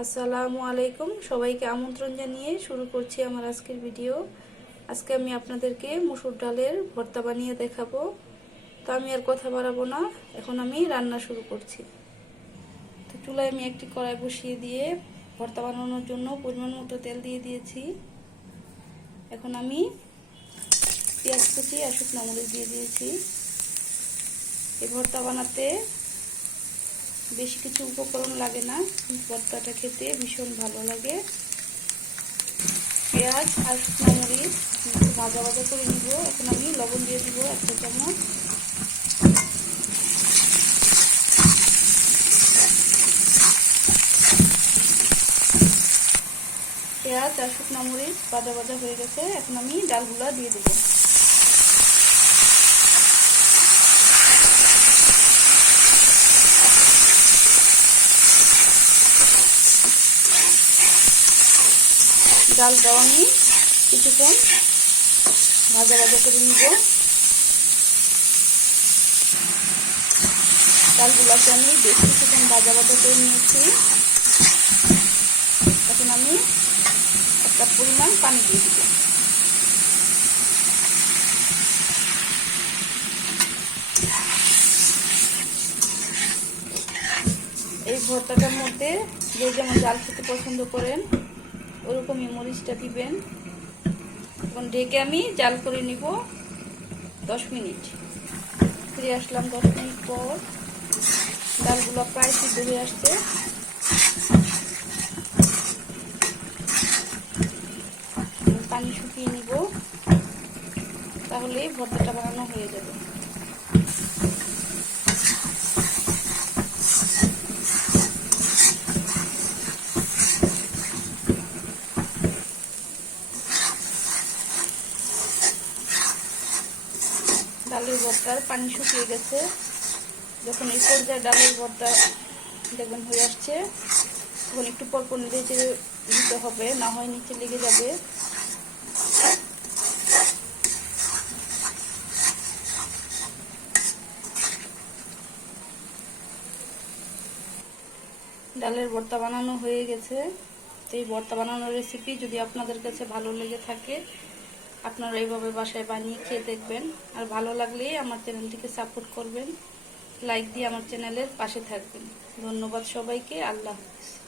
আসসালামু আলাইকুম, সবাইকে আমন্ত্রণ জানিয়ে শুরু করছি আমার আজকের ভিডিও। আজকে আমি আপনাদেরকে মসুর ডালের ভর্তা বানিয়ে দেখাবো। তো আমি আর কথা বাড়াবো না, এখন আমি রান্না শুরু করছি। তো চুলায় আমি একটি কড়াই বসিয়ে দিয়ে ভর্তা বানানোর জন্য পরিমাণ মতো তেল দিয়ে দিয়েছি। এখন আমি পেঁয়াজ কুচি আর শুকনো মরিচ দিয়ে দিয়েছি। এই ভর্তা বানাতে বেশি কিছু উপকরণ লাগে না, ভর্তাটা খেতে ভীষণ ভালো লাগে। পেঁয়াজ আর শুকনো মরিচ ভাজা ভাজা করে নিব। এখন আমি লবণ দিয়ে দিব 1 চামচ। পেঁয়াজ আর শুকনো মরিচ ভাজা ভাজা হয়ে গেছে, এখন আমি ডালগুলা দিয়ে দেব। ডালটাও আমি কিছুক্ষণ ভাজা ভাজা করে নিব। ডালগুলাকে আমি বেশ কিছুক্ষণ ভাজা ভাজা করে নিয়েছি। এখন আমি একটা পরিমাণ পানি দিয়ে দিব। এই ভর্তাটার মধ্যে যে যেমন ডাল খেতে পছন্দ করেন ওরকমই মরিচটা দিবেন। এখন ঢেকে আমি জাল করে নিব 10 মিনিট। ফিরে আসলাম 10 মিনিট পর। ডালগুলো প্রায় সিদ্ধ হয়ে আসছে। পানি শুকিয়ে নিব, তাহলে ভর্তাটা বানানো হয়ে যাবে। ডালের ভর্তার পানি শুকিয়ে গেছে। যখন এই পর্যায়ে ডালের ভর্তা দেখবেন হয়ে আসছে, তখন একটু পরপর নেড়ে চেড়ে দিতে হবে, না হয় নিচে লেগে যাবে। ডালের ভর্তা বানানো হয়ে গেছে। এই ভর্তা বানানোর রেসিপি যদি আপনাদের কাছে ভালো লেগে থাকে, আপনারা এইভাবে বাসায় বানিয়ে খেয়ে দেখবেন। আর ভালো লাগলে আমার চ্যানেলটিকে সাপোর্ট করবেন, লাইক দিয়ে আমার চ্যানেলের পাশে থাকবেন। ধন্যবাদ সবাইকে। আল্লাহ হাফেজ।